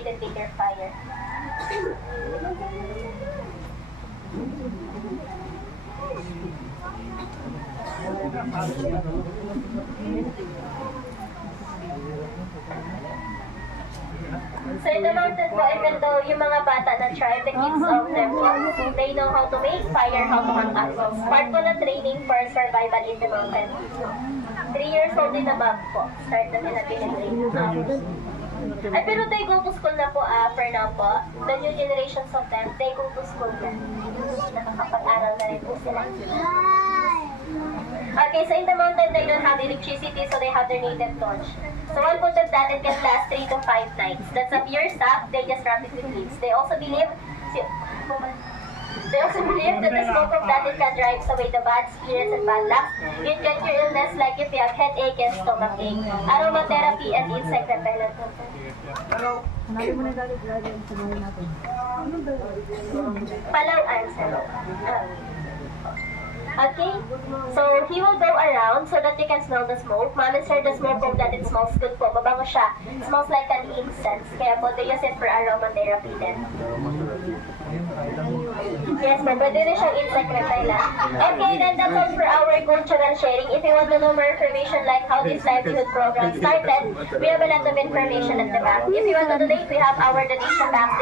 created bigger fire. So it amounted po, even though yung mga bata ng tribe, the kids of Nepal, they know how to make fire, how to hunt apples. Part po ng training for survival in the mountains. 3 years old and above po. Start na nila pinag-grade. Ay, pero they go to school na po ah, for now po. The new generations of them, they go to school na. Nakakapag-aral na rin po sila. Okay, so in the mountain, they don't have electricity, so they have their native torch. So one put of that, it can last 3 to 5 nights. That's a pure stuff, they just wrap it with leaves. They also believe... Si, they also believe that the smoke of that it can drive away the bad spirits and bad luck. You can cure illness like if you have headache and stomach ache. Aromatherapy and insect repellent. Hanapin mo na dali dragon sa bahay natin. Palang answer. Ah. Okay, so he will go around so that you can smell the smoke. Monitor the smoke from that it smells good po. Mabango siya. It smells like an incense. Kaya po, they use it for aromatherapy din. Yes, ma'am. Pwede rin siyang insect repellent. Okay, then that's all for our cultural sharing. If you want to know more information like how this livelihood program started, we have a lot of information at the back. If you want to donate, we have our donation box.